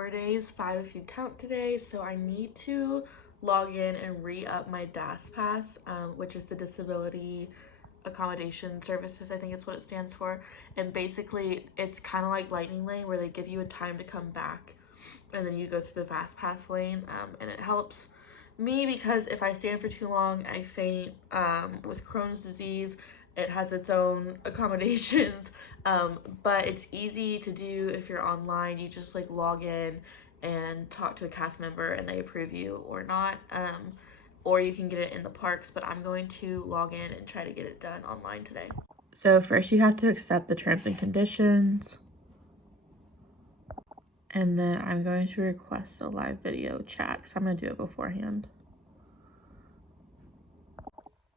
4 days, 5 if you count today. So I need to log in and re-up my DAS pass, which is the Disability Accommodation Services, I think it's what it stands for. And basically it's kind of like Lightning Lane, where they give you a time to come back and then you go through the fast pass lane, and it helps me because if I stand for too long I faint. With Crohn's disease, it has its own accommodations, but it's easy to do if you're online. You just like log in and talk to a cast member and they approve you or not, or you can get it in the parks, but I'm going to log in and try to get it done online today. So first you have to accept the terms and conditions, and then I'm going to request a live video chat, so I'm going to do it beforehand.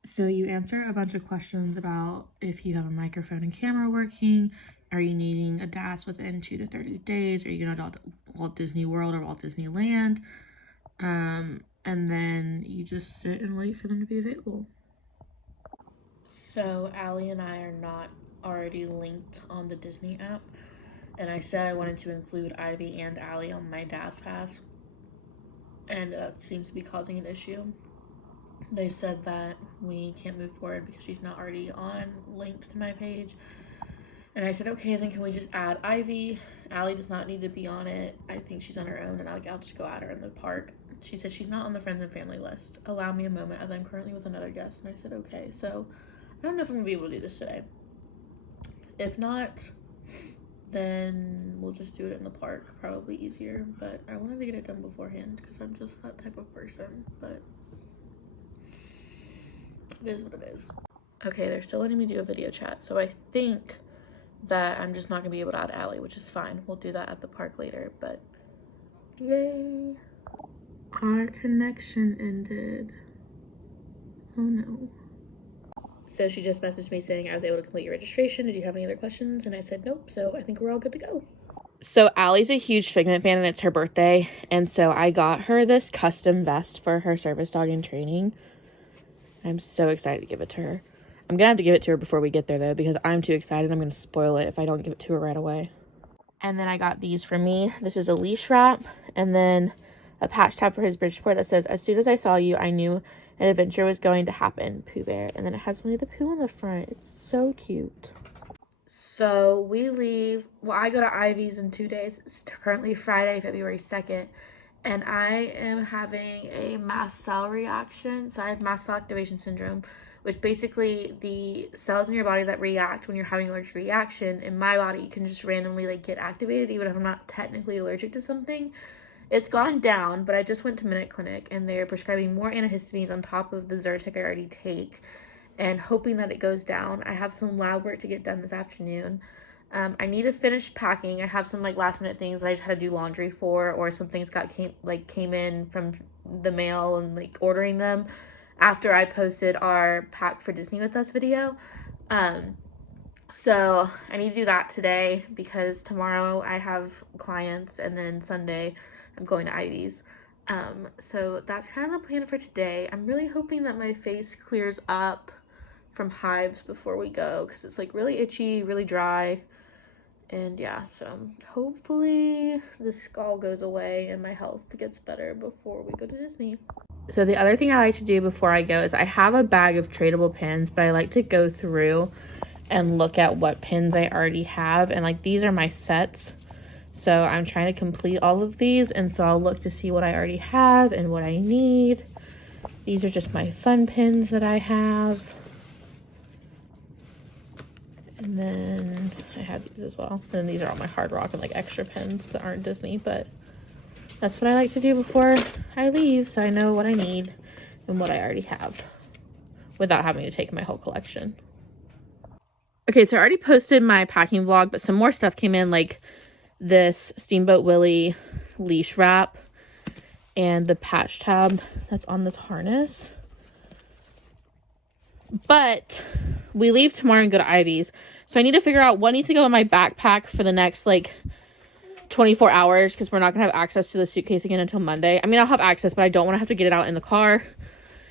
So you answer a bunch of questions about if you have a microphone and camera working, are you needing a DAS within 2 to 30 days, are you going to Walt Disney World or Walt Disneyland, and then you just sit and wait for them to be available. So Allie and I are not already linked on the Disney app, and I said I wanted to include Ivy and Allie on my DAS pass, and that seems to be causing an issue. They said that we can't move forward because she's not already linked to my page. And I said, okay, then can we just add Ivy? Allie does not need to be on it. I think she's on her own, and I'll just go add her in the park. She said she's not on the friends and family list. Allow me a moment as I'm currently with another guest. And I said, okay. So I don't know if I'm gonna be able to do this today. If not, then we'll just do it in the park. Probably easier, but I wanted to get it done beforehand because I'm just that type of person, but it is what it is. Okay, they're still letting me do a video chat, so I think that I'm just not gonna be able to add Allie, which is fine. We'll do that at the park later, but yay. Our connection ended. Oh no. So she just messaged me saying I was able to complete your registration. Did you have any other questions? And I said nope, so I think we're all good to go. So Allie's a huge Figment fan and it's her birthday, and so I got her this custom vest for her service dog in training. I'm so excited to give it to her. I'm gonna have to give it to her before we get there though, because I'm too excited. I'm gonna spoil it if I don't give it to her right away. And then I got these for me. This is a leash wrap, and then a patch tab for his Bridgeport that says, as soon as I saw you, I knew an adventure was going to happen, Pooh Bear. And then it has Winnie the Pooh on the front. It's so cute. So we leave, well, I go to Ivy's in 2 days. It's currently Friday, February 2nd. And I am having a mast cell reaction. So I have mast cell activation syndrome, which basically the cells in your body that react when you're having an allergic reaction in my body can just randomly like get activated even if I'm not technically allergic to something. It's gone down, but I just went to Minute Clinic and they're prescribing more antihistamines on top of the Zyrtec I already take and hoping that it goes down. I have some lab work to get done this afternoon. I need to finish packing. I have some like last minute things that I just had to do laundry for, or some things came in from the mail and like ordering them after I posted our Pack for Disney with Us video. So I need to do that today because tomorrow I have clients and then Sunday I'm going to Ivy's. So that's kind of the plan for today. I'm really hoping that my face clears up from hives before we go because it's like really itchy, really dry. And yeah, so hopefully this all goes away and my health gets better before we go to Disney. So the other thing I like to do before I go is I have a bag of tradable pins, but I like to go through and look at what pins I already have. And like these are my sets. So I'm trying to complete all of these. And so I'll look to see what I already have and what I need. These are just my fun pins that I have. And then I have these as well. And then these are all my Hard Rock and like extra pins that aren't Disney, but that's what I like to do before I leave, so I know what I need and what I already have without having to take my whole collection. Okay, so I already posted my packing vlog, but some more stuff came in, like this Steamboat Willie leash wrap and the patch tab that's on this harness. But we leave tomorrow and go to Ivy's, so I need to figure out what needs to go in my backpack for the next like 24 hours because we're not gonna have access to the suitcase again until Monday. I mean, I'll have access, but I don't want to have to get it out in the car.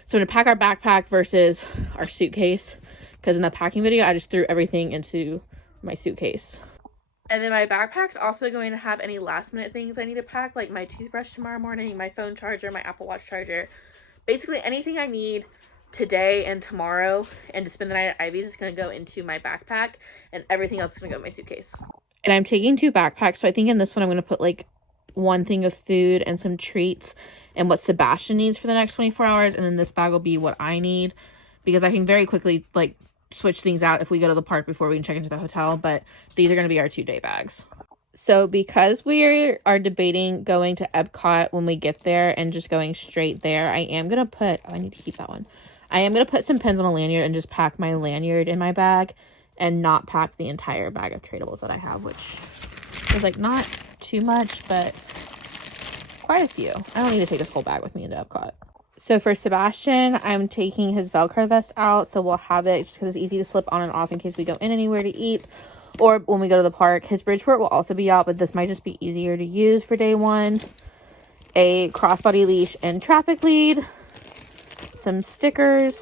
So I'm gonna pack our backpack versus our suitcase, because in the packing video I just threw everything into my suitcase. And then my backpack's also going to have any last minute things I need to pack, like my toothbrush tomorrow morning, my phone charger, my Apple Watch charger. Basically anything I need today and tomorrow and to spend the night at Ivy's is going to go into my backpack, and everything else is going to go in my suitcase. And I'm taking 2 backpacks, so I think in this one I'm going to put like 1 thing of food and some treats and what Sebastian needs for the next 24 hours, and then this bag will be what I need, because I can very quickly like switch things out if we go to the park before we can check into the hotel, but these are going to be our 2-day bags. So because we are debating going to Epcot when we get there and just going straight there, I am going to put, I need to keep that one. I am going to put some pins on a lanyard and just pack my lanyard in my bag and not pack the entire bag of tradables that I have, which is like not too much, but quite a few. I don't need to take this whole bag with me into Epcot. So for Sebastian, I'm taking his Velcro vest out, so we'll have it just because it's easy to slip on and off in case we go in anywhere to eat or when we go to the park. His Bridgeport will also be out, but this might just be easier to use for day 1. A crossbody leash and traffic lead, some stickers,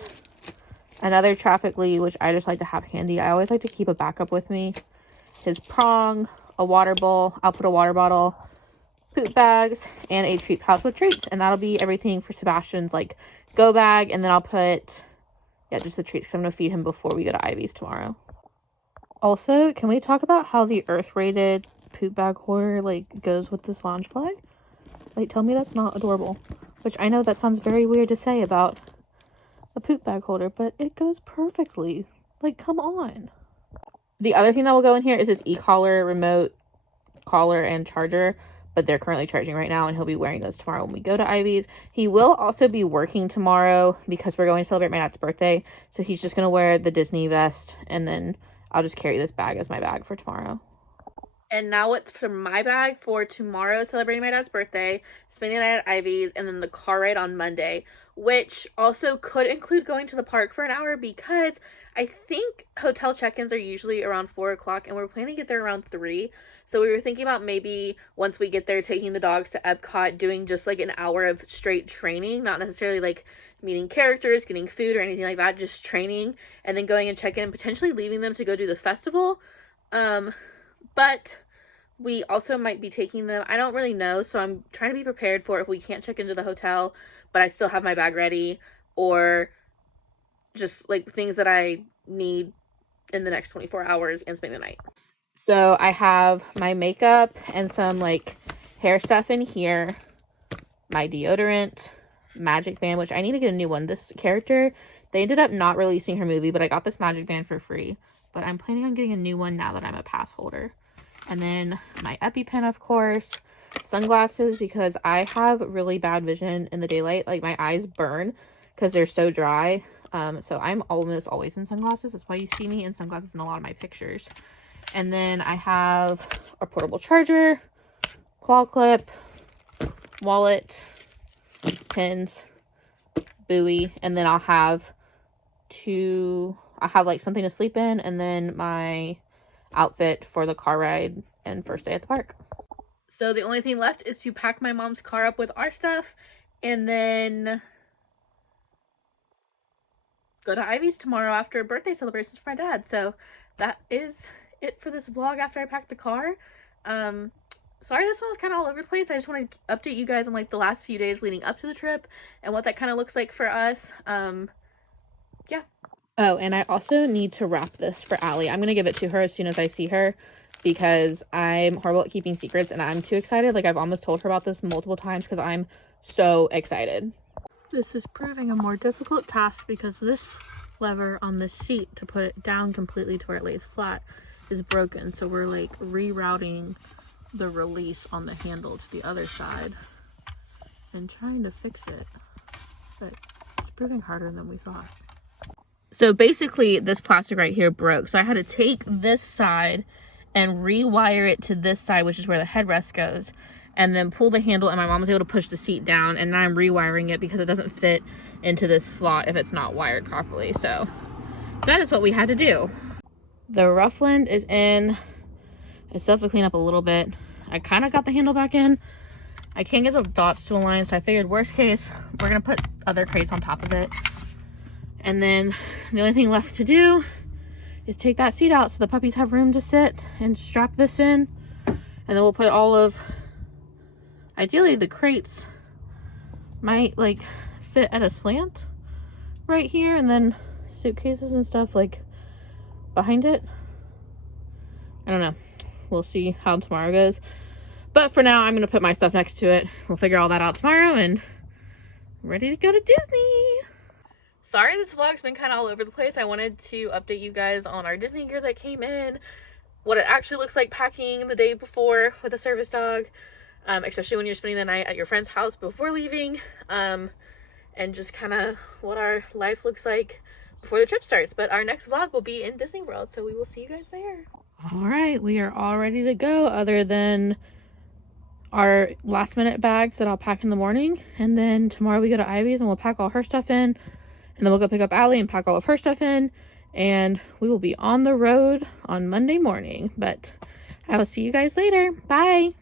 another traffic lead, which I just like to have handy. I always like to keep a backup with me. His prong, a water bowl. I'll put a water bottle, poop bags, and a treat pouch with treats, and that'll be everything for Sebastian's like go bag. And then I'll put just the treats because I'm gonna feed him before we go to Ivy's tomorrow. Also, can we talk about how the Earth rated poop bag holder like goes with this lounge flag? Like, tell me that's not adorable. Which I know that sounds very weird to say about a poop bag holder, but it goes perfectly. Like, come on. The other thing that will go in here is his e-collar, remote collar, and charger, but they're currently charging right now, and he'll be wearing those tomorrow when we go to Ivy's. He will also be working tomorrow because we're going to celebrate my dad's birthday, so he's just going to wear the Disney vest, and then I'll just carry this bag as my bag for tomorrow. And now what's for my bag for tomorrow, celebrating my dad's birthday, spending the night at Ivy's, and then the car ride on Monday, which also could include going to the park for an hour because I think hotel check-ins are usually around 4 o'clock, and we're planning to get there around 3. So we were thinking about maybe once we get there, taking the dogs to Epcot, doing just like an hour of straight training, not necessarily like meeting characters, getting food or anything like that, just training, and then going and check-in and potentially leaving them to go do the festival. But we also might be taking them, I don't really know, so I'm trying to be prepared for if we can't check into the hotel, but I still have my bag ready, or just like things that I need in the next 24 hours and spend the night. So I have my makeup and some like hair stuff in here, my deodorant, magic band, which I need to get a new one. This character, they ended up not releasing her movie, but I got this magic band for free, but I'm planning on getting a new one now that I'm a pass holder. And then my EpiPen, of course, sunglasses, because I have really bad vision in the daylight. Like, my eyes burn because they're so dry. So I'm almost always in sunglasses. That's why you see me in sunglasses in a lot of my pictures. And then I have a portable charger, claw clip, wallet, pins, buoy, and then I'll have like something to sleep in, and then my outfit for the car ride and first day at the park. So the only thing left is to pack my mom's car up with our stuff and then go to Ivy's tomorrow after birthday celebrations for my dad. So that is it for this vlog after I packed the car. Sorry this one was kind of all over the place. I just want to update you guys on like the last few days leading up to the trip and what that kind of looks like for us. Yeah. Oh, and I also need to wrap this for Allie. I'm going to give it to her as soon as I see her because I'm horrible at keeping secrets and I'm too excited. Like, I've almost told her about this multiple times because I'm so excited. This is proving a more difficult task because this lever on the seat to put it down completely to where it lays flat is broken. So we're like rerouting the release on the handle to the other side and trying to fix it. But it's proving harder than we thought. So basically this plastic right here broke. So I had to take this side and rewire it to this side, which is where the headrest goes, and then pull the handle, and my mom was able to push the seat down, and now I'm rewiring it because it doesn't fit into this slot if it's not wired properly. So that is what we had to do. The Ruffland is in. I still have to clean up a little bit. I kind of got the handle back in. I can't get the dots to align, so I figured worst case, we're going to put other crates on top of it. And then the only thing left to do is take that seat out so the puppies have room to sit, and strap this in, and then we'll put all of, ideally the crates might like fit at a slant right here, and then suitcases and stuff like behind it. I don't know, we'll see how tomorrow goes, but for now I'm gonna put my stuff next to it. We'll figure all that out tomorrow, and I'm ready to go to Disney. Sorry this vlog's been kind of all over the place. I wanted to update you guys on our Disney gear that came in, what it actually looks like packing the day before with a service dog, especially when you're spending the night at your friend's house before leaving, and just kind of what our life looks like before the trip starts. But our next vlog will be in Disney World, so we will see you guys there. All right, we are all ready to go, other than our last minute bags that I'll pack in the morning, and then tomorrow we go to Ivy's and we'll pack all her stuff in. And then we'll go pick up Allie and pack all of her stuff in. And we will be on the road on Monday morning. But I will see you guys later. Bye.